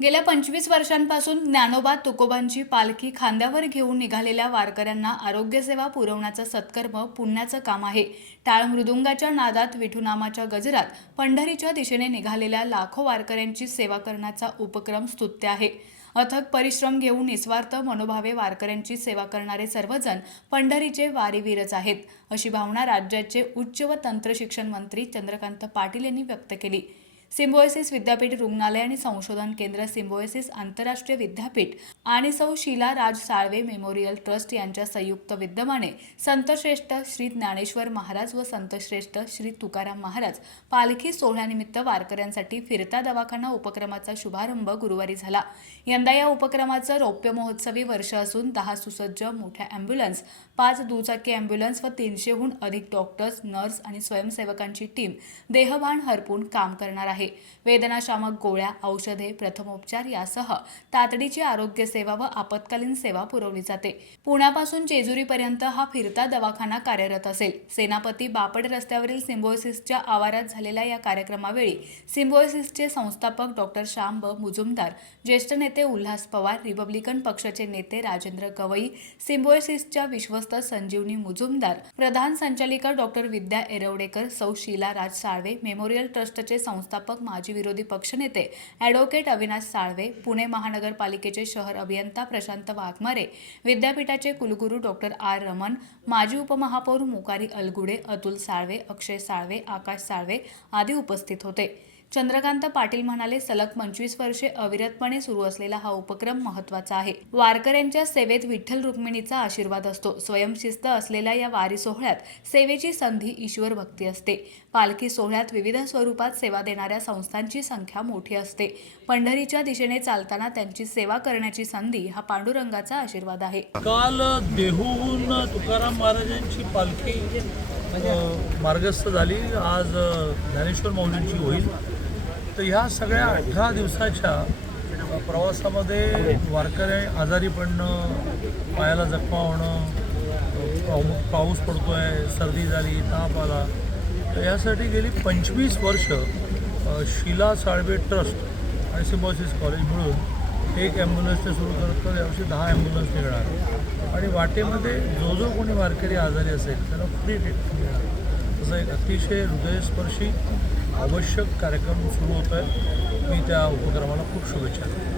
गेल्या 25 वर्षांपासून ज्ञानोबा तुकोबांची पालखी खांद्यावर घेऊन निघालेल्या वारकऱ्यांना आरोग्यसेवा पुरवण्याचं सत्कर्म पुण्याचं काम आहे. टाळ मृदुंगाच्या नादात विठुनामाच्या गजरात पंढरीच्या दिशेने निघालेल्या लाखो वारकऱ्यांची सेवा करण्याचा उपक्रम स्तुत्य आहे. अथक परिश्रम घेऊन निस्वार्थ मनोभावे वारकऱ्यांची सेवा करणारे सर्वजण पंढरीचे वारीवीरच आहेत, अशी भावना राज्याचे उच्च व तंत्र शिक्षण मंत्री चंद्रकांत पाटील यांनी व्यक्त केली. सिम्बायोसिस विद्यापीठ रुग्णालय आणि संशोधन केंद्र, सिम्बायोसिस आंतरराष्ट्रीय विद्यापीठ आणि सौ शीला राज साळवे मेमोरियल ट्रस्ट यांच्या संयुक्त विद्यमाने संतश्रेष्ठ श्री ज्ञानेश्वर महाराज व संतश्रेष्ठ श्री तुकाराम महाराज पालखी सोहळ्यानिमित्त वारकऱ्यांसाठी फिरता दवाखाना उपक्रमाचा शुभारंभ गुरुवारी झाला. यंदा या उपक्रमाचं रौप्य महोत्सवी वर्ष असून 10 सुसज्ज मोठ्या अँब्युलन्स, 5 दुचाकी अँब्युलन्स व 300हून अधिक डॉक्टर्स, नर्स आणि स्वयंसेवकांची टीम देहभान हरपून काम करणार आहे. वेदनाशामक गोळ्या, औषधे, प्रथमोपचार यासह तातडीची आरोग्य सेवा व आपत्कालीन सेवा पुरवली जाते. पुण्यापासून जेजुरीपर्यंत हा फिरता दवाखाना कार्यरत असेल. सेनापती बापट रस्त्यावरील सिम्बायोसिसच्या आवारात झालेल्या या कार्यक्रमावेळी सिम्बायोसिसचे संस्थापक डॉक्टर श्याम ब. मुजुमदार, ज्येष्ठ नेते उल्हास पवार, रिपब्लिकन पक्षाचे नेते राजेंद्र गवई, सिम्बायोसिसच्या विश्वस्त संजीवनी मुजुमदार, प्रधान संचालिका डॉक्टर विद्या एरवडेकर, सौ शीला राज साळवे, मेमोरियल ट्रस्टचे संस्थापक माजी विरोधी पक्षनेते ॲडव्होकेट अविनाश साळवे, पुणे महानगरपालिकेचे शहर अभियंता प्रशांत वाघमारे, विद्यापीठाचे कुलगुरू डॉक्टर आर रमण, माजी उपमहापौर मुकारी अलगुडे, अतुल साळवे, अक्षय साळवे, आकाश साळवे आदी उपस्थित होते. चंद्रकांत पाटील म्हणाले, सलग 25 वर्षे अविरतपणे सुरू असलेला हा उपक्रम महत्त्वाचा आहे. वारकऱ्यांच्या सेवेत विठ्ठल रुक्मिणीचा आशीर्वाद असतो. स्वयंशिस्त असलेल्या या वारी सोहळ्यात सेवेची संधी ईश्वर भक्ती असते. पालखी सोहळ्यात विविध स्वरूपात सेवा देणाऱ्या संस्थांची संख्या मोठी असते. पंढरीच्या दिशेने चालताना त्यांची सेवा करण्याची संधी हा पांडुरंगाचा आशीर्वाद आहे. काल देहूहून तुकाराम महाराजांची पालखी मार्गस्थ झाली. आज ज्ञानेश्वर माऊलींची होईल. तर ह्या सगळ्या 18 दिवसाच्या प्रवासामध्ये वारकरी आजारी पडणं, पायाला जखमा होणं, पाऊस पडतोय, सर्दी झाली, ताप आला, तर यासाठी गेली 25 वर्ष शीला साळवे ट्रस्ट आणि सिम्बायोसिस कॉलेज मिळून एक ॲम्ब्युलन्सने सुरू करत तर यावर्षी 10 ॲम्ब्युलन्स निघणार आणि वाटेमध्ये जो कोणी वारकरी आजारी असेल त्यांना फ्री ट्रीटमेंट मिळणार. तसं एक अतिशय हृदयस्पर्शी आवश्यक कार्यक्रम सुरू होत आहे. मी त्या उपक्रमाला खूप शुभेच्छा देतो.